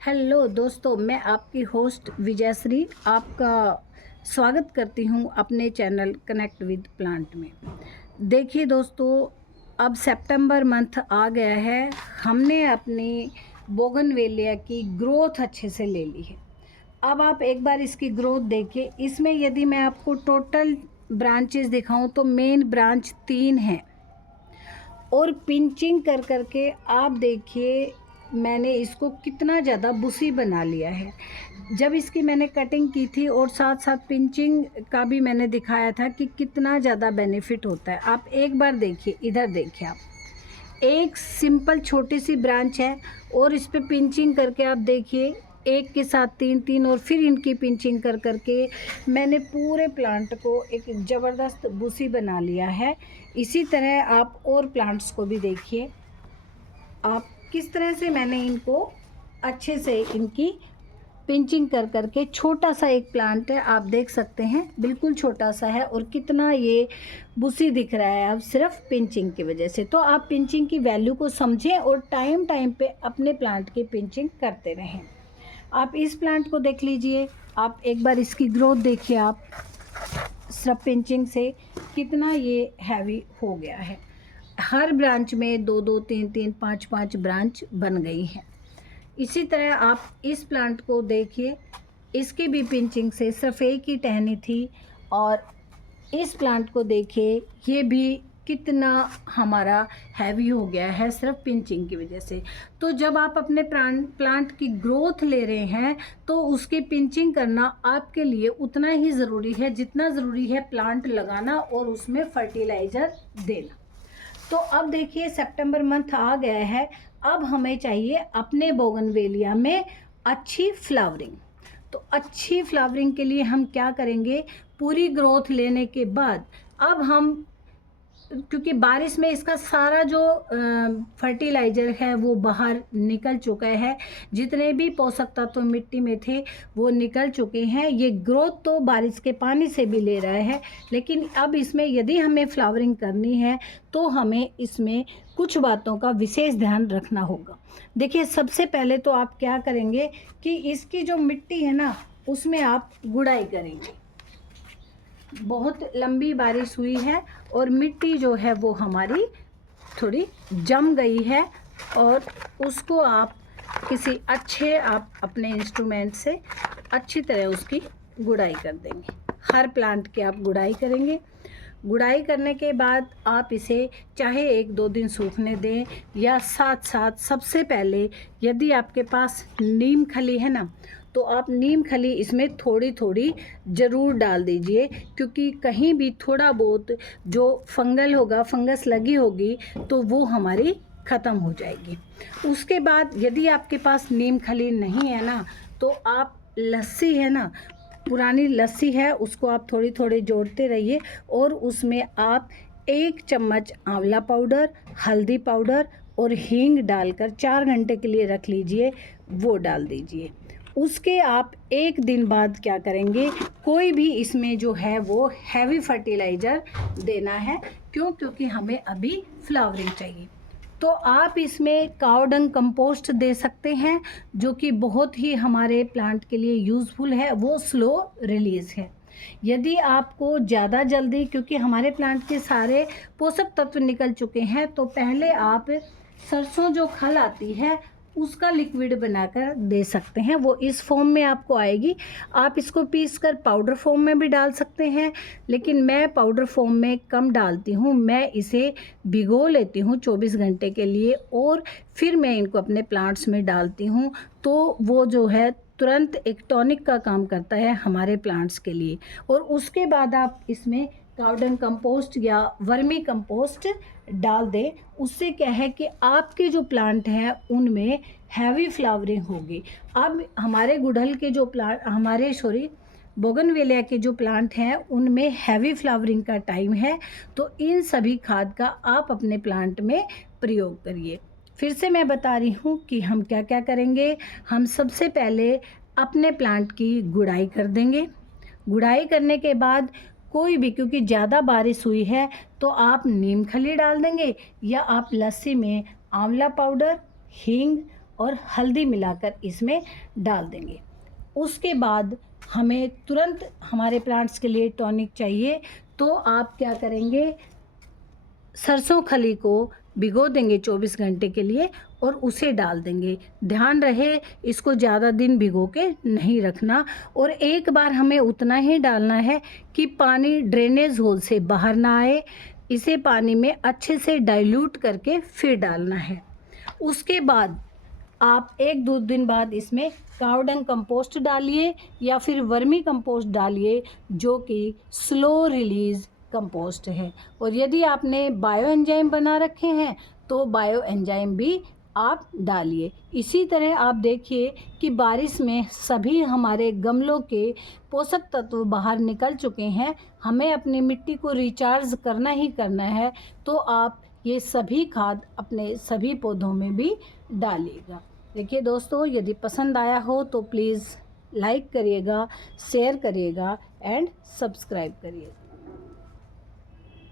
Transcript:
Hello दोस्तों, मैं आपकी होस्ट विजयश्री आपका स्वागत करती हूं अपने चैनल कनेक्ट विद प्लांट में। देखिए दोस्तों, अब सितंबर मंथ आ गया है। हमने अपनी बोगनवेलिया की ग्रोथ अच्छे से ले ली है। अब आप एक बार इसकी ग्रोथ देखिए। इसमें यदि मैं आपको टोटल ब्रांचेस दिखाऊं तो मेन ब्रांच 3 हैं और पिंचिंग कर करके आप देखिए मैंने इसको कितना ज़्यादा बुशी बना लिया है। जब इसकी मैंने कटिंग की थी और साथ साथ पिंचिंग का भी मैंने दिखाया था कि कितना ज़्यादा बेनिफिट होता है। आप एक बार देखिए, इधर देखिए, आप एक सिंपल छोटी सी ब्रांच है और इस पर पिंचिंग करके आप देखिए, एक के साथ तीन तीन और फिर इनकी पिंचिंग कर करके मैंने पूरे प्लांट को एक ज़बरदस्त बुशी बना लिया है। इसी तरह आप और प्लांट्स को भी देखिए, आप किस तरह से मैंने इनको अच्छे से इनकी पिंचिंग कर करके। छोटा सा एक प्लांट है, आप देख सकते हैं, बिल्कुल छोटा सा है और कितना ये बुशी दिख रहा है अब सिर्फ पिंचिंग की वजह से। तो आप पिंचिंग की वैल्यू को समझें और टाइम टाइम पे अपने प्लांट की पिंचिंग करते रहें। आप इस प्लांट को देख लीजिए, आप एक बार इसकी ग्रोथ देखिए। आप सिर्फ पिंचिंग से कितना ये हैवी हो गया है। हर ब्रांच में 2-2, 3-3, 5-5 ब्रांच बन गई हैं। इसी तरह आप इस प्लांट को देखिए, इसकी भी पिंचिंग से सिर्फ एक ही टहनी थी। और इस प्लांट को देखिए, ये भी कितना हमारा हैवी हो गया है सिर्फ पिंचिंग की वजह से। तो जब आप अपने प्लांट की ग्रोथ ले रहे हैं तो उसकी पिंचिंग करना आपके लिए उतना ही ज़रूरी है जितना ज़रूरी है प्लांट लगाना और उसमें फर्टिलाइज़र देना। तो अब देखिए, सितंबर मंथ आ गया है। अब हमें चाहिए अपने बोगनवेलिया में अच्छी फ्लावरिंग। तो अच्छी फ्लावरिंग के लिए हम क्या करेंगे, पूरी ग्रोथ लेने के बाद अब हम, क्योंकि बारिश में इसका सारा जो फर्टिलाइज़र है वो बाहर निकल चुका है, जितने भी पोषक तत्व मिट्टी में थे वो निकल चुके हैं। ये ग्रोथ तो बारिश के पानी से भी ले रहा है, लेकिन अब इसमें यदि हमें फ्लावरिंग करनी है तो हमें इसमें कुछ बातों का विशेष ध्यान रखना होगा। देखिए, सबसे पहले तो आप क्या करेंगे कि इसकी जो मिट्टी है ना, उसमें आप गुड़ाई करेंगे। बहुत लंबी बारिश हुई है और मिट्टी जो है वो हमारी थोड़ी जम गई है और उसको आप किसी अच्छे, आप अपने इंस्ट्रूमेंट से अच्छी तरह उसकी गुड़ाई कर देंगे। हर प्लांट की आप गुड़ाई करेंगे। गुड़ाई करने के बाद आप इसे चाहे 1-2 दिन सूखने दें या साथ साथ सबसे पहले यदि आपके पास नीम खली है ना, तो आप नीम खली इसमें थोड़ी थोड़ी ज़रूर डाल दीजिए, क्योंकि कहीं भी थोड़ा बहुत जो फंगल होगा, फंगस लगी होगी तो वो हमारी ख़त्म हो जाएगी। उसके बाद यदि आपके पास नीम खली नहीं है ना, तो आप लस्सी है ना, पुरानी लस्सी है, उसको आप थोड़ी थोड़ी जोड़ते रहिए और उसमें आप 1 चम्मच आंवला पाउडर, हल्दी पाउडर और हींग डालकर 4 घंटे के लिए रख लीजिए, वो डाल दीजिए। उसके आप 1 दिन बाद क्या करेंगे, कोई भी इसमें जो है वो हैवी फर्टिलाइज़र देना है। क्यों? क्योंकि हमें अभी फ्लावरिंग चाहिए। तो आप इसमें काऊ डंग कंपोस्ट दे सकते हैं, जो कि बहुत ही हमारे प्लांट के लिए यूज़फुल है, वो स्लो रिलीज़ है। यदि आपको ज़्यादा जल्दी, क्योंकि हमारे प्लांट के सारे पोषक तत्व निकल चुके हैं, तो पहले आप सरसों जो खल आती है उसका लिक्विड बनाकर दे सकते हैं। वो इस फॉर्म में आपको आएगी। आप इसको पीसकर पाउडर फॉर्म में भी डाल सकते हैं, लेकिन मैं पाउडर फॉर्म में कम डालती हूँ। मैं इसे भिगो लेती हूँ 24 घंटे के लिए और फिर मैं इनको अपने प्लांट्स में डालती हूँ। तो वो जो है तुरंत एक टॉनिक का काम करता है हमारे प्लांट्स के लिए। और उसके बाद आप इसमें काऊ डंग कंपोस्ट या वर्मी कंपोस्ट डाल दें। उससे क्या है कि आपके जो प्लांट हैं उनमें हैवी फ्लावरिंग होगी। अब हमारे गुड़हल के जो प्लांट, हमारे बोगनवेलिया के जो प्लांट हैं उनमें हैवी फ्लावरिंग का टाइम है, तो इन सभी खाद का आप अपने प्लांट में प्रयोग करिए। फिर से मैं बता रही हूँ कि हम क्या क्या करेंगे। हम सबसे पहले अपने प्लांट की गुड़ाई कर देंगे। गुड़ाई करने के बाद कोई भी, क्योंकि ज़्यादा बारिश हुई है तो आप नीम खली डाल देंगे या आप लस्सी में आंवला पाउडर, हींग और हल्दी मिलाकर इसमें डाल देंगे। उसके बाद हमें तुरंत हमारे प्लांट्स के लिए टॉनिक चाहिए, तो आप क्या करेंगे, सरसों खली को भिगो देंगे 24 घंटे के लिए और उसे डाल देंगे। ध्यान रहे इसको ज़्यादा दिन भिगो के नहीं रखना, और एक बार हमें उतना ही डालना है कि पानी ड्रेनेज होल से बाहर ना आए। इसे पानी में अच्छे से डाइल्यूट करके फिर डालना है। उसके बाद आप 1-2 दिन बाद इसमें काव डंग कंपोस्ट डालिए या फिर वर्मी कंपोस्ट डालिए, जो कि स्लो रिलीज़ कंपोस्ट है। और यदि आपने बायो एंजाइम बना रखे हैं तो बायो एंजाइम भी आप डालिए। इसी तरह आप देखिए कि बारिश में सभी हमारे गमलों के पोषक तत्व बाहर निकल चुके हैं। हमें अपनी मिट्टी को रिचार्ज करना ही करना है, तो आप ये सभी खाद अपने सभी पौधों में भी डालिएगा। देखिए दोस्तों, यदि पसंद आया हो तो प्लीज़ लाइक करिएगा, शेयर करिएगा एंड सब्सक्राइब करिएगा।